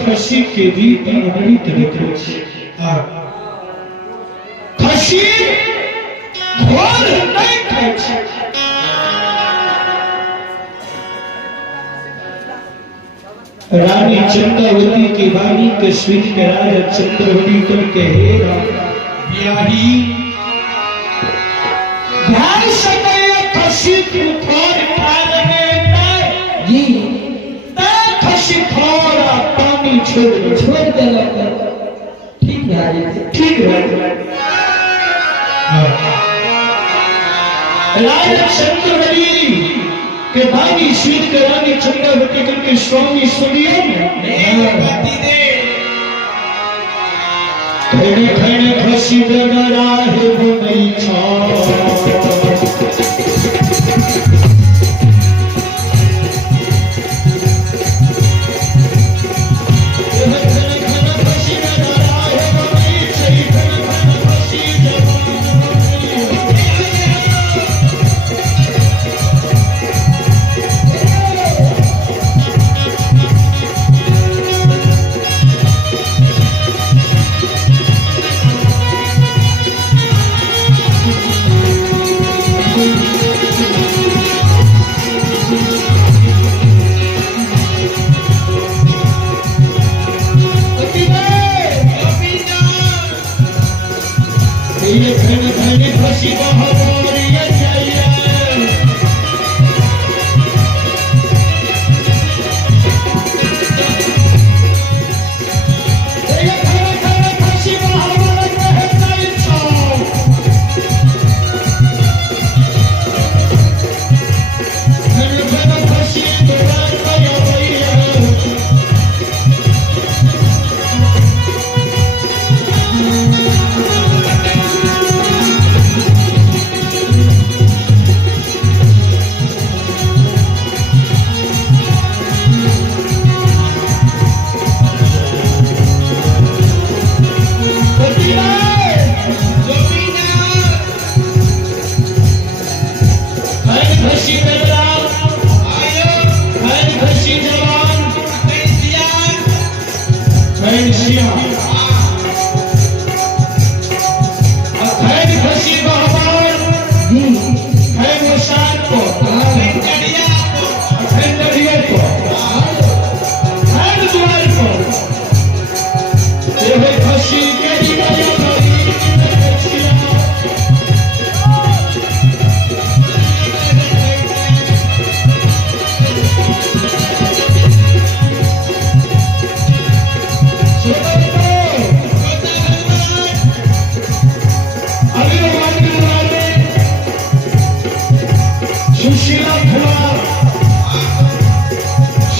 ખસી કેવી ઘણી તરીકે છે ખસી ઘોર નહીં થાય છે रानी चंद्रवती की वाणी के स्वीट के राजा चंद्रवती करके हे बिहारी ध्यान से कहिए खसी तूफान ठान में जी खसी थोड़ा पानी छोड़ देला ठीक है ठीक है राजा चंद्रवती के भागी सीध के रानी चंद्रवती करके स्वामी सुनियो खड़े खड़े खसी डरा है वो नहीं छा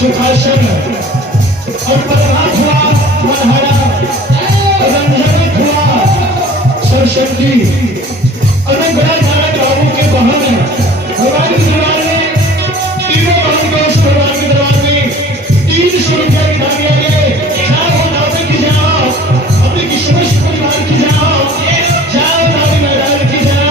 सुखासन और प्रभात हुआ मनहरा, रंजनक हुआ सरस्वती, अनुग्रह धारा बाबू के बहन भगवान के दरबार में, तीनों बहन को उस भगवान के दरबार में 300 रुपया की दानिया ले जाओ, नावे की जाओ, अपनी किस्मत परिवार की जाओ, जाओ नावे मैदान की जाओ।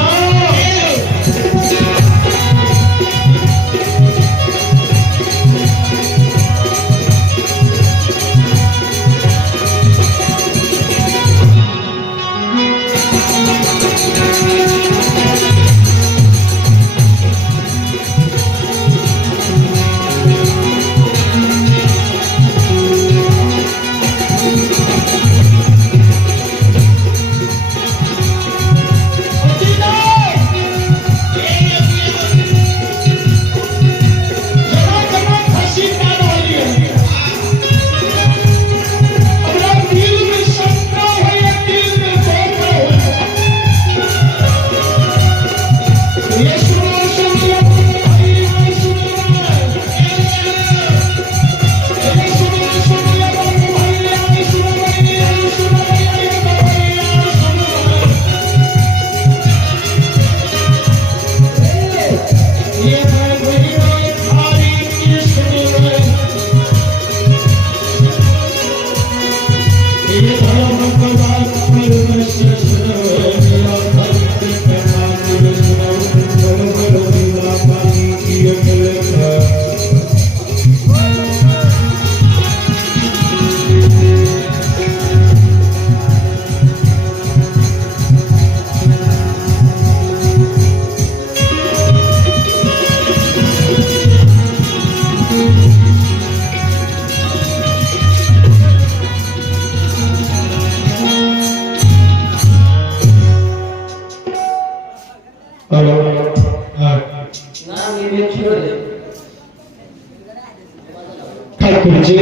ठाकुर जी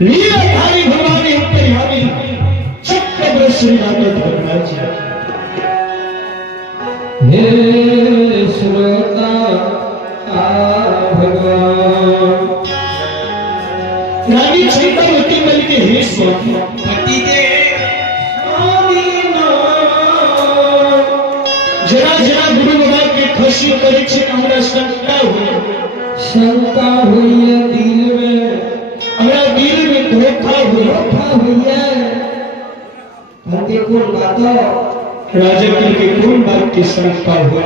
लीलाधारी भवानी अंतर्यामी चक्र श्री नाथ धर्मराज हे श्रोता भगवान रानी चंद्रवती मल के हे स्वामी पति दे जरा जरा गुरु बाबा के खुशी परीक्षे हमरा शंका हुई है दिल में, हमारा दिल में धोखा हुई है। कौन बात राजा के कौन बात की शंका हो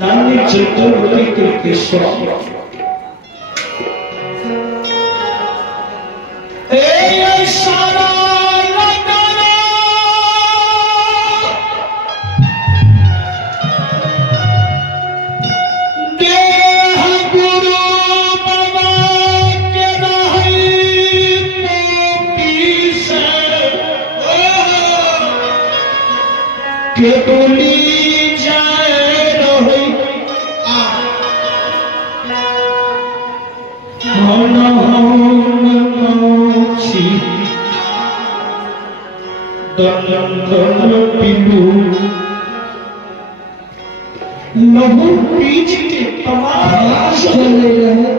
नानी चंद्रवती के स्वामी के बोली जाए रही लहू बीच के तमाश चले रहे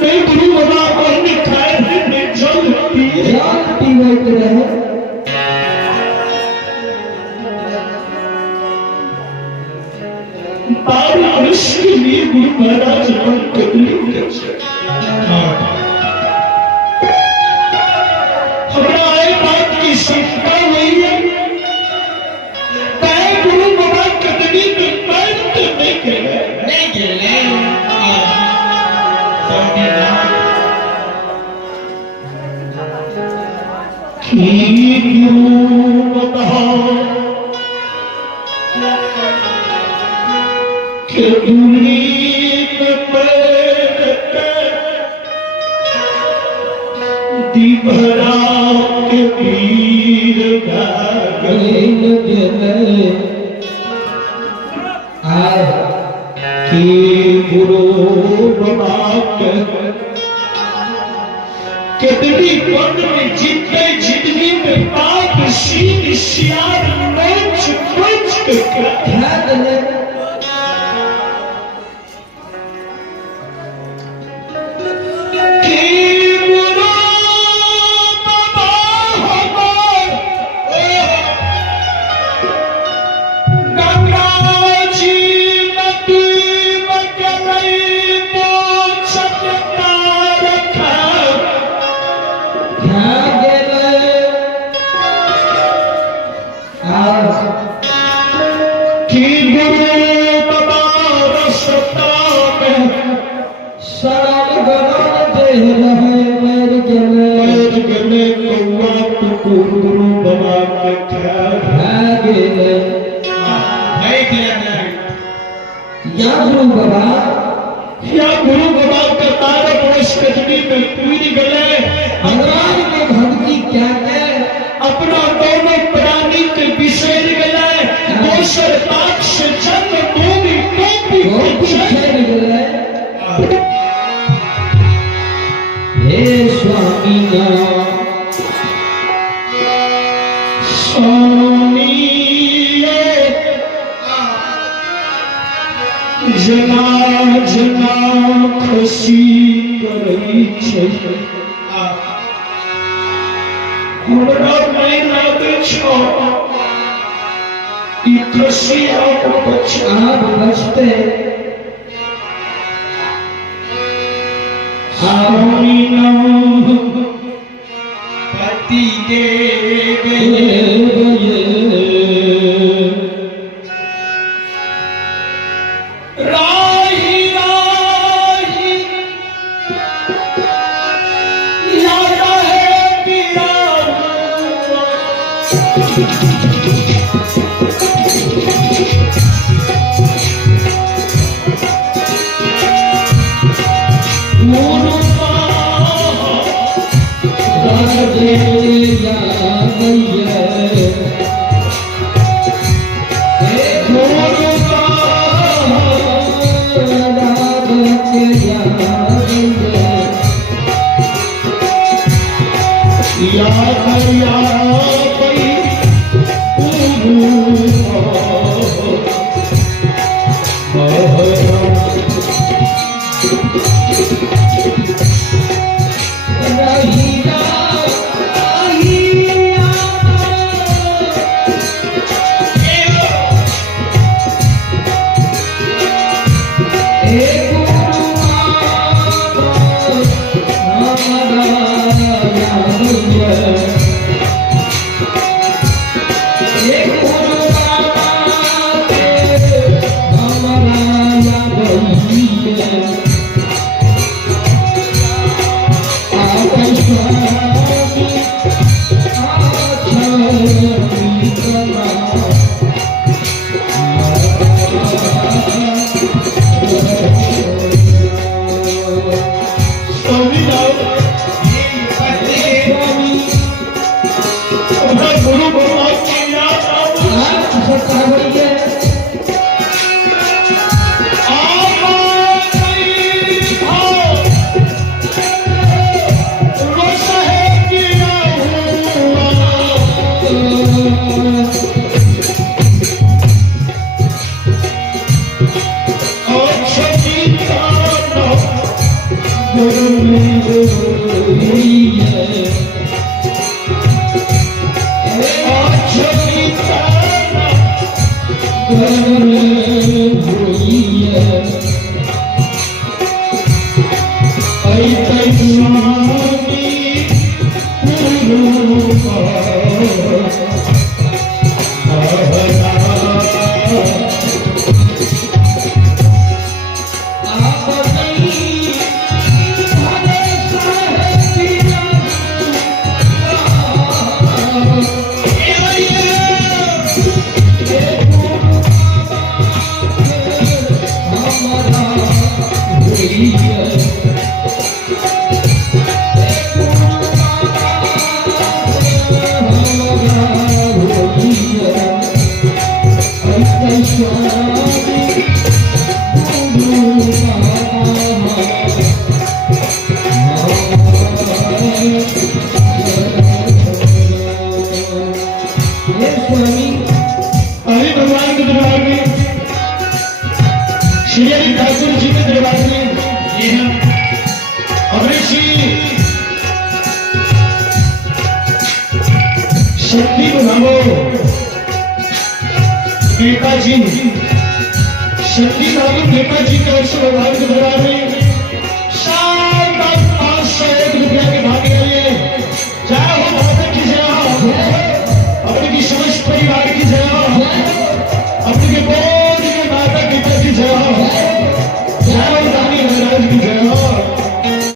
नहीं गुरु बाबा को हमने खाए जल पीवे के रहे बाबा मनुष्य के लिए गुरु महाराज मन तकलीफ हमारा आए बात की शंका हुई है गुरु बाबा कदमी में पैर तो नहीं खेले के उम्मीद दिभरा के पीर के गुरु कितनी पद में जितने जिंदगी में बात सियार नोच नोच के क्या दिले गुरु बाबा करतार पुरुष कजनी में पूरी गले भगवान के भक्ति क्या है अपना दोनों प्राणी के विषय गले दोसर पाक्ष जन्म भूमि टोपी हे स्वामी स्वामी जना जना खुशी करी छे हमरा नहीं लागे छो ई खुशी आप बचते स्वामी नाम पति देव Yes, ठाकुर जी के दरबार में ये है अमरीशी शक्ति बुलाओ नेताजी शक्ति भावी नेताजी का 112 के